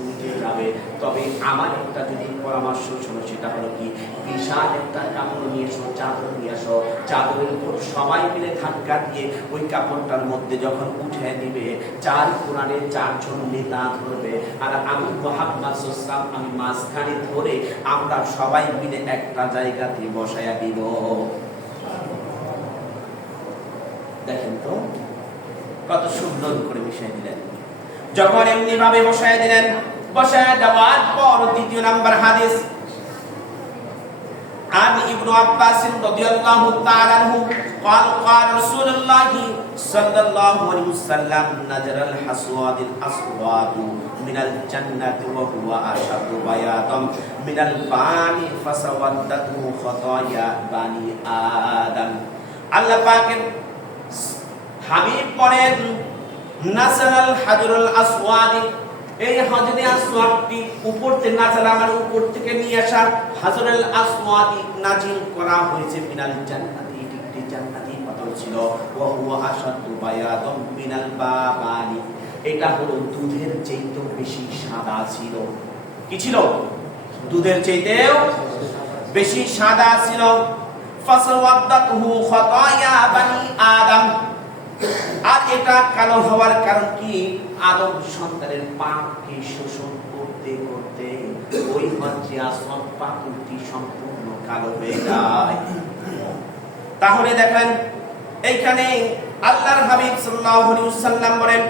যাবে। তবে আমার একটা যদি পরামর্শ শোনো, সেটা হলো কি, বিশাল একটা কাপড় নিয়ে এসো, চাদর নিয়ে এসো, চাদরের উপর সবাই মিলে ধাক্কা দিয়ে ওই কাপড়টার মধ্যে যখন উঠে দিবে, 4 কোণারে 4 জন নেতা ধরবে, আর আমি মুহাম্মদ সাল্লাল্লাহু আলাইহি আমি মাঝখানে ধরে আমরা সবাই মিলে একটা জায়গাতে বসায়া দিব। দেখেন তো কত সুন্দর করে মিশিয়ে দিলেন। যখন এমনি ভাবে বসায় দিলেন, বসায় দেওয়ার পর দ্বিতীয় নাম্বার হাদিস, عن ابن عباس رضي الله تعالى عنه قال قال رسول الله صلى الله عليه وسلم نجر الحصواد الأصوات من الجنة وهو أشد بياضا من البان فسودته خطايا بني آدم। আল্লাহ পাকের হাবিব বলেন, নাসারাল হাজরুল আসওয়াদ, এই হাজরে আসওয়াদটি উপর থেকে নাজালা মানে উপর থেকে নিয়ে আসা, হাজরুল আসওয়াদি নাজিল করা হয়েছে মিনাল জান্নাতি, একটি জান্নাতি পাথর ছিল, ওয়া হুয়া আশাদু বায়াদাম মিনাল বাবানি, এটা হলো দুধের চাইতেও বেশি সাদা ছিল। কি ছিল? দুধের চাইতেও বেশি সাদা ছিল। ফাসাওয়াদাতহু খাতায়া বানি আদম, আর এটা কালো হওয়ার কারণ কি, আদম সন্তানের পাপকে শোষণ করতে করতে ওই হজ্জে আসওয়াদ পাথরটি সম্পূর্ণ কালো হয়ে যায়। তাহলে দেখেন এইখানে আল্লাহর হাবিব সাল্লাল্লাহু আলাইহি ওয়াসাল্লাম বলেন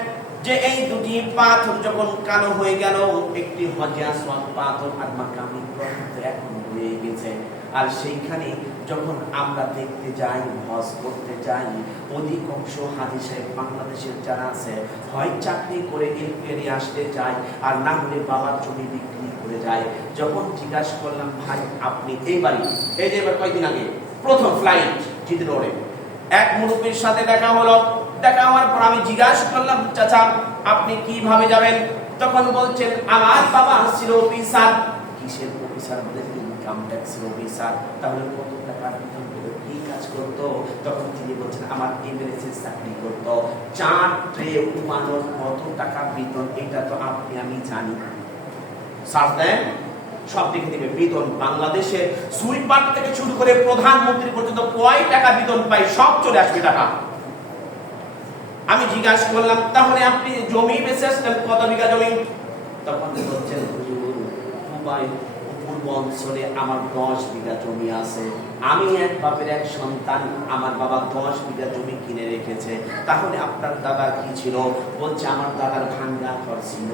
যে এই দুটি পাথর যখন কালো হয়ে গেল, একটি হজ্জে আসওয়াদ পাথর আর মাকামি ইব্রাহিম এখন হয়ে গেছে। আর সেইখানে যখন আমরা দেখতে যাই, হজ করতে যাই, অধিকাংশ হাজী সাহেব বাংলাদেশের যারা আছে, হয় চাকরি করে এরিয়া আসতে যায়, আর না হলে বাবার জমি বিক্রি করে যায়। যখন জিজ্ঞাসা করলাম, ভাই আপনি এই বাড়ি, এই যে এবার কয়েকদিন আগে প্রথম ফ্লাইট জিতে রোডে এক মুরব্বীর সাথে দেখা হলো। দেখা হওয়ার পর আমি জিজ্ঞাসা করলাম, চাচা আপনি কিভাবে যাবেন? তখন বলছেন, আমার বাবা ছিল অফিসার। কিসের অফিসার? বলেন ইনকাম ট্যাক্সের অফিসার। তাহলে কত টাকা বেতন পেত, কি কাজ করত? তখন তিনি বলছেন, আমার এমএলএসে চাকরি করত, 4 ট্রে উমানোর কত টাকা বেতন, এটা তো আপনি আমি জানি। সার্চ দেন, সব দেখে দিবে বেতন। বাংলাদেশে সুইপার থেকে শুরু করে প্রধানমন্ত্রী পর্যন্ত কয় টাকা বেতন পায়, সব চলে আসবে টাকা। আমি জিজ্ঞাসা করলাম, তাহলে আপনি জমি বেচে আসলেন, কত বিঘা জমি? তখন বলছেন, হুজুর পূর্ব অঞ্চলে আমার 10 বিঘা জমি আছে। আমি এক বাপের এক সন্তান, আমার বাবা 10 বিঘা জমি কিনে রেখেছে। তাহলে আপনার দাদার কি ছিল? বলছে, আমার দাদার ভাঙ্গা ঘর ছিল।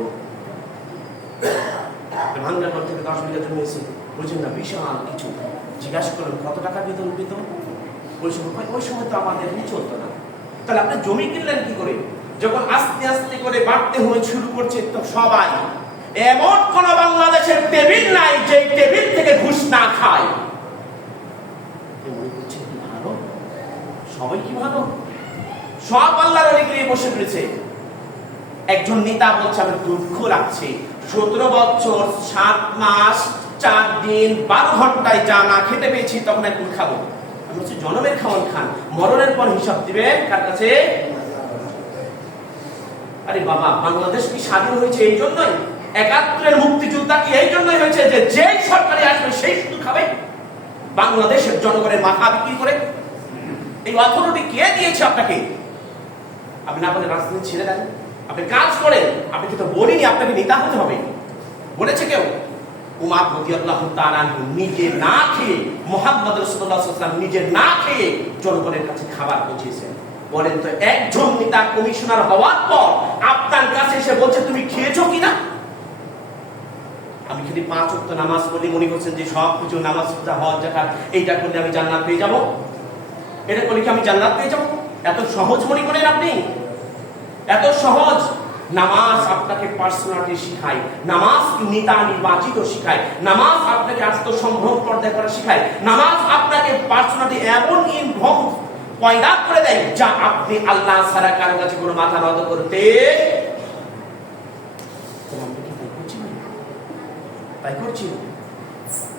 ভাঙ্গা ঘর থেকে 10 বিঘা জমি এসে বুঝুন না, বিশাল কিছু। জিজ্ঞাসা করলেন, কত টাকা বেতন পেত? ওই সময় তো আমাদের চলতো না। তাহলে আপনি জমি কিনলেন কি করে? যখন আস্তে আস্তে করে বাড়তে হয়ে শুরু করছে, তো সবাই, এমন কোন বাংলাদেশের টেবিল নাই যে টেবিল থেকে ঘুষ না খায়। ভালো, সবাই কি ভালো, সব আল্লাহর ওলিকে নিয়ে বসে পড়েছে। একজন নেতা বলছে, আমার দুঃখ লাগছে, 17 বছর 7 মাস 4 দিন 12 ঘন্টায় যা না খেতে পেয়েছি, তখন একদিন খাবো। আমি বলছি, জনমের খাওয়ান খান, মরণের পর হিসাব দিবেন কার কাছে? আরে বাবা, বাংলাদেশ কি স্বাধীন হয়েছে এই জন্যই? একাত্তরের মুক্তিযোদ্ধা কি এই জন্যই হয়েছে যে যেই সরকারে আসবে সেই শুধু খাবে? বাংলাদেশের জনগণের মাথা বিক্রি করে? এই অথরিটি কে দিয়েছে আপনাকে? আপনি না বলে রাজনীতি ছেড়ে দেন, আপনি কাজ করেন। আপনি কিন্তু বলিনি আপনাকে নেতা হতে হবে, বলেছে কেউ? উমার রাদিয়াল্লাহু তাআলা নিজে না খেয়ে, মুহাম্মদ রাসূলুল্লাহ সাল্লাল্লাহু আলাইহি ওয়াসাল্লাম নিজে না খেয়ে জনগণের কাছে খাবার পৌঁছেছেন। বলেন তো, একজন নেতা কমিশনার হওয়ার পর আপনার কাছে এসে বলছে তুমি খেয়েছো কিনা? আমি খালি 5 ওয়াক্ত নামাজ পড়ি, মনে করছেন যে সব কিছু নামাজ, রোজা, হজ, যাকাত এইটা করলে আমি জান্নাত পেয়ে যাব? এটা করলে কি আমি জান্নাত পেয়ে যাব? এত সহজ মনে করেন আপনি? এত সহজ? নামাজ আপনাকে পার্সোনালিটি শিখায়, নামাজ নেতা নির্বাচিত শিখায়, নামাজ আপনাকে আত্মসম্ভ্রম পর্দায় করা শিখায়, নামাজ আপনাকে পার্সোনালিটি এমন ইনভলভ পয়দা করে দেয় যা আপনি আল্লাহ ছাড়া কারো কাছে কোনো মাথা নত করতে তাই করছি।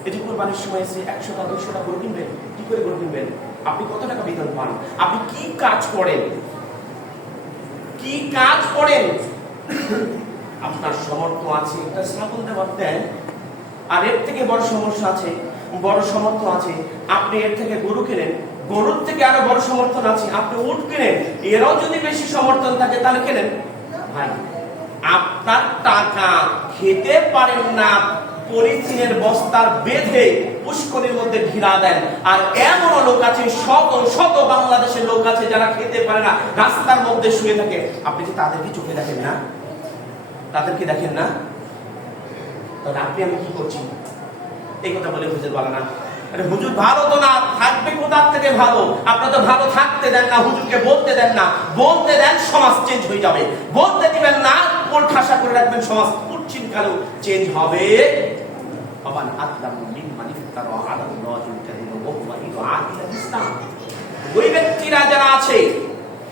এই যে কোরবানির সময় এসে 100টা 200টা গরু কিনবেন, কি করে গরু কিনবেন? আপনি কত টাকা বেতন পান? আপনি কি কাজ করেন? কি কাজ করেন? আপনার সামর্থ্য আছে একটা ছাগল দেওয়ার দেন, আর এর থেকে বড় সমস্যা আছে, বড় সামর্থ্য আছে আপনি এর থেকে গরু কেনেন, গরুর থেকে আরো বড় সমর্থন আছে আপনি উট কেনেন, এরও যদি বেশি সমর্থন থাকে তাহলে কেনেন। ভাই, আপনার টাকা খেতে পারেন না, পলিথিনের বস্তার বেঁধে পুষ্করের মধ্যে ঢিলা দেন। আর এমন লোক আছে, শত শত বাংলাদেশের লোক আছে যারা খেতে পারে না, রাস্তার মধ্যে শুয়ে থাকে। আপনি কি তাদেরকে চোখে দেখেন না? তাদেরকে দেখেন না? তাহলে আপনি আমি কি করছি? এই কথা বলে হুজুর বলে না, আরে হুজুর ভালো তো না, থাকবে কোথার থেকে ভালো? আপনারা তো ভালো থাকতে দেন না, হুজুরকে বলতে দেন না। বলতে দেন সমাজ চেঞ্জ হয়ে যাবে, বলতে দিবেন না কোন ঠাসা করে রাখবেন সমাজ কুচ্ছিন কালো চেঞ্জ হবে। আবার আদলাম মিম্মান ইফতারা আলাল্লাহিল কাযিবা ওয়া হুয়া ইউআদিল ইসলাম। ওই ব্যক্তিরা যারা আছে,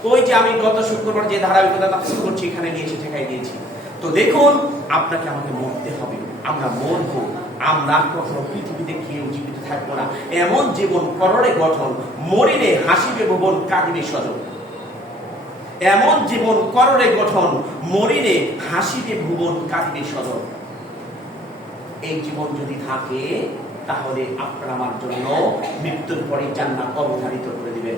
ওই যে আমি গত শুক্রবার যে ধারাবাহিকতা তাফসীর করছি এখানে নিয়ে এসে ঠেকাই দিয়েছি। তো দেখুন, আপনাকে আমাকে মরতে হবে, আমরা মরবো, আমরা কখনো পৃথিবীতে কেউ জীবিত থাকবো না। এমন জীবন কররে গঠন, মরিলে হাসিবে ভুবন, কাঁদিবে স্বজন। এমন জীবন কররে গঠন, মরিলে হাসিবে ভুবন, কাঁদিবে স্বজন। এই জীবন যদি থাকে তাহলে আপনার আমার জন্য মৃত্যুর পরে জান্নাত অবধারিত করে দিবেন।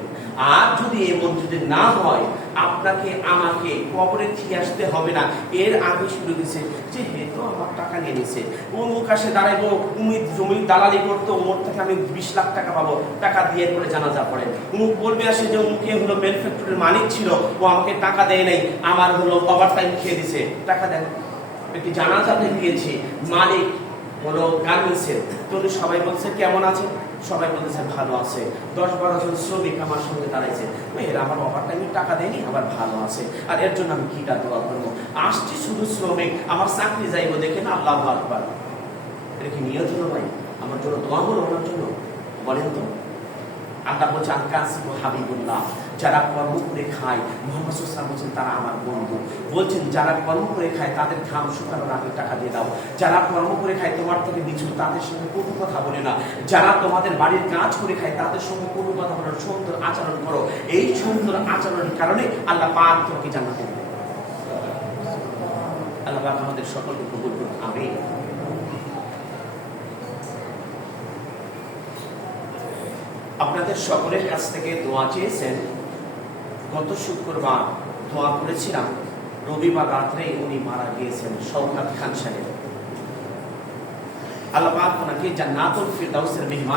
আর যদি এমন যদি না হয়, আপনাকে আমাকে কবরে দিয়ে আসতে হবে না, এর আগে শুরু গেছে যে হে তো আমার টাকা নিয়ে নিছে, অমুক আসে দাঁড়াইবো, উমিদ জমি দালালি করতো, ওমর থেকে আমি 20 লাখ টাকা পাবো, টাকা দিয়ে করে জানাজা পড়ে। অমুক বলবে আসে যে অমুকে হলো বেল ফ্যাক্টরির মালিক ছিল, ও আমাকে টাকা দেয় নাই, আমার হলো ওভার টাইম খেয়ে দিছে, টাকা দেন। একটি জানাজাতে দিয়েছি, মালিক হলো গার্মেন্টসের, তো সবাই বলছে কেমন আছে, সবাই বলতেছে ভালো আছে। 10-12 জন শ্রমিক আমার সঙ্গে দাঁড়াইছে, এরা আমার ওভার টাইমে টাকা দেয়নি, আবার ভালো আছে, আর এর জন্য আমি কিটা দোয়া করবো? আসছি শুধু শ্রমিক, আমার চাকরি যাইবো দেখে না, আল্লাহু আকবার। এটা কি নিয়ত হলো ভাই? আমার জন্য দোয়া হলো ওনার জন্য? বলেন তো। আল্লাহ বলছে আল-কাসিবু হাবিবুল্লাহ, যারা কর্ম করে খায়, মুহাম্মদ সাল্লাল্লাহু আলাইহি ওয়াসাল্লাম বলছেন তারা আমার বন্ধু। বলছেন যারা কর্ম করে খায় তাদের ঘাম শুকানোর আগে টাকা দিয়ে দাও। যারা কর্ম করে খায় তোমার থেকে নিচু, তাদের সঙ্গে কোনো কথা বলে না। যারা তোমাদের বাড়ির কাজ করে খায় তাদের সঙ্গে কোনো কথা বলে না, সুন্দর আচরণ করো। এই সুন্দর আচরণের কারণে আল্লাহ পাক তোমাকে জান্নাতে দেবে। আল্লাহ পাক আমাদের সকলকে কবুল করুন, আমিন। আপনাদের সকলের কাছ থেকে দোয়া চেয়েছেন। গত শুক্রবার দোয়া করেছিলাম, রবিবার রাত্রে উনি মারা গিয়েছেন, শওকত খান সাহেব। আল্লাহ পাক ওনাকে জান্নাতুল ফিরদাউসের মেহমান